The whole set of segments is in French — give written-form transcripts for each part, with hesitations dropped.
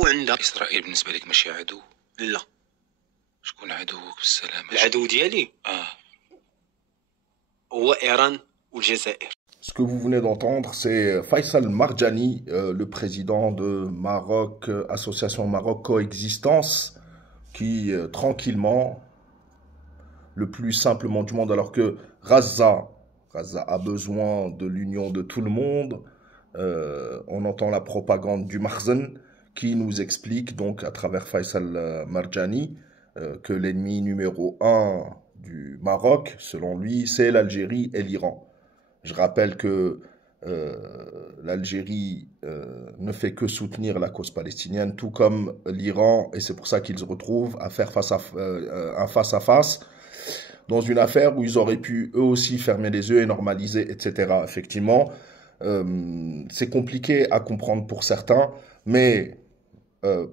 نوقفوا عندها. إسرائيل بالنسبة لك ماشي عدو؟ لا. شكون عدوك بالسلامة؟ العدو ديالي هو إيران والجزائر. Ce que vous venez d'entendre, c'est Faisal Marjani, le président de Maroc, Association Maroc Coexistence, qui tranquillement, le plus simplement du monde, alors que Gaza a besoin de l'union de tout le monde, on entend la propagande du Makhzen qui nous explique donc à travers Faisal Marjani que l'ennemi numéro 1 du Maroc, selon lui, c'est l'Algérie et l'Iran. Je rappelle que l'Algérie ne fait que soutenir la cause palestinienne, tout comme l'Iran, et c'est pour ça qu'ils se retrouvent à faire un face-à-face dans une affaire où ils auraient pu eux aussi fermer les yeux et normaliser, etc. Effectivement, c'est compliqué à comprendre pour certains, mais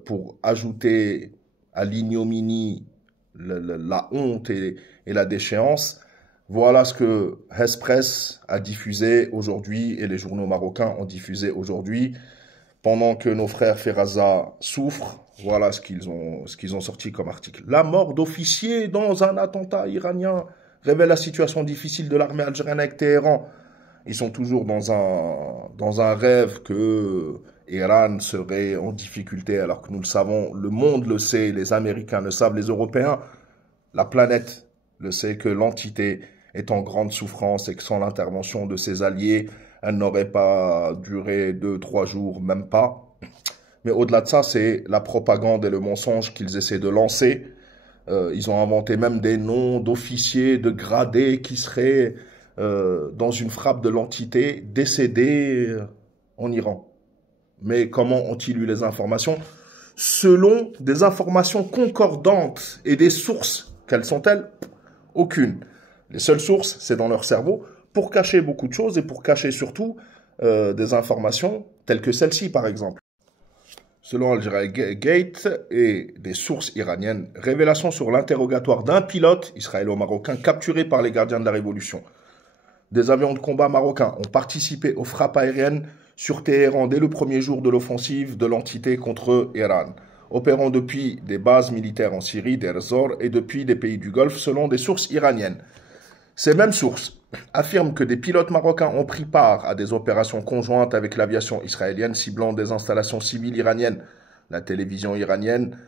pour ajouter à l'ignominie la honte et la déchéance, voilà ce que Hespress a diffusé aujourd'hui et les journaux marocains ont diffusé aujourd'hui. Pendant que nos frères Feraza souffrent, voilà ce qu'ils ont sorti comme article. La mort d'officiers dans un attentat iranien révèle la situation difficile de l'armée algérienne avec Téhéran. Ils sont toujours dans un rêve que Iran serait en difficulté, alors que nous le savons, le monde le sait, les Américains le savent, les Européens, la planète le sait que l'entité est en grande souffrance et que sans l'intervention de ses alliés, elle n'aurait pas duré 2-3 jours, même pas. Mais au-delà de ça, c'est la propagande et le mensonge qu'ils essaient de lancer. Ils ont inventé même des noms d'officiers, de gradés qui seraient dans une frappe de l'entité décédés en Iran. Mais comment ont-ils eu les informations? Selon des informations concordantes et des sources. Quelles sont-elles? Aucune. Les seules sources, c'est dans leur cerveau, pour cacher beaucoup de choses et pour cacher surtout des informations telles que celle-ci, par exemple. Selon Algeria Gate et des sources iraniennes, révélation sur l'interrogatoire d'un pilote israélo-marocain capturé par les gardiens de la Révolution. Des avions de combat marocains ont participé aux frappes aériennes sur Téhéran dès le premier jour de l'offensive de l'entité contre Iran, opérant depuis des bases militaires en Syrie, Deir ez-Zor, et depuis des pays du Golfe, selon des sources iraniennes. Ces mêmes sources affirment que des pilotes marocains ont pris part à des opérations conjointes avec l'aviation israélienne ciblant des installations civiles iraniennes. La télévision iranienne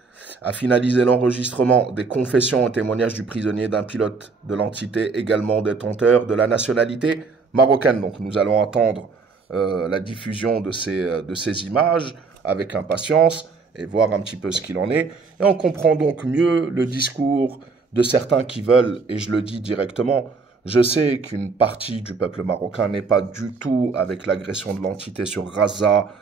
a finalisé l'enregistrement des confessions et témoignages du prisonnier d'un pilote de l'entité également détenteur de la nationalité marocaine. Donc nous allons attendre la diffusion de ces images avec impatience et voir un petit peu ce qu'il en est. Et on comprend donc mieux le discours de certains qui veulent, et je le dis directement, je sais qu'une partie du peuple marocain n'est pas du tout avec l'agression de l'entité sur Gaza,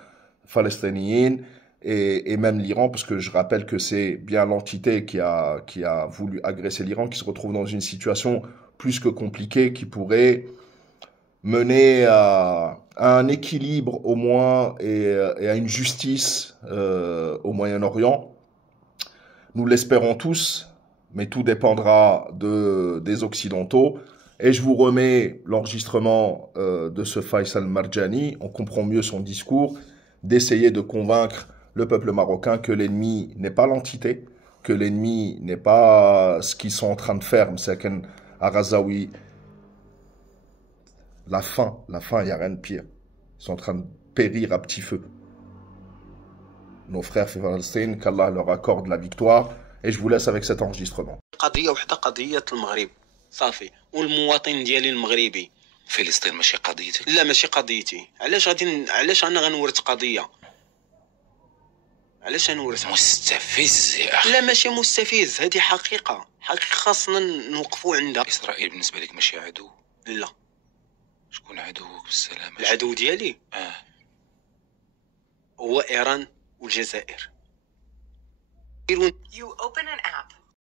palestinienne, et même l'Iran, parce que je rappelle que c'est bien l'entité qui a voulu agresser l'Iran, qui se retrouve dans une situation plus que compliquée, qui pourrait mener à un équilibre au moins et à une justice au Moyen-Orient. Nous l'espérons tous, mais tout dépendra des Occidentaux. Et je vous remets l'enregistrement de ce Faisal Marjani. On comprend mieux son discours, d'essayer de convaincre le peuple marocain que l'ennemi n'est pas l'entité, que l'ennemi n'est pas ce qu'ils sont en train de faire. Msaken Arazawi, la faim, il n'y a rien de pire. Ils sont en train de périr à petit feu. Nos frères Palestine, qu'Allah leur accorde la victoire. Et je vous laisse avec cet enregistrement. قضية وحدة قضية المغرب صافي والمواطن ديالي المغربي. فلسطين ماشي قضيتك؟ لا ماشي قضيتي. علاش انا غنورث قضية؟ علاش غنورث؟ مستفز يا اخي. لا ماشي مستفز، هذه حقيقة خاصنا نوقفوا عندها. إسرائيل بالنسبة لك ماشي عدو؟ لا. شكون عدوك بالسلامة؟ العدو ديالي هو إيران والجزائر. You open an app.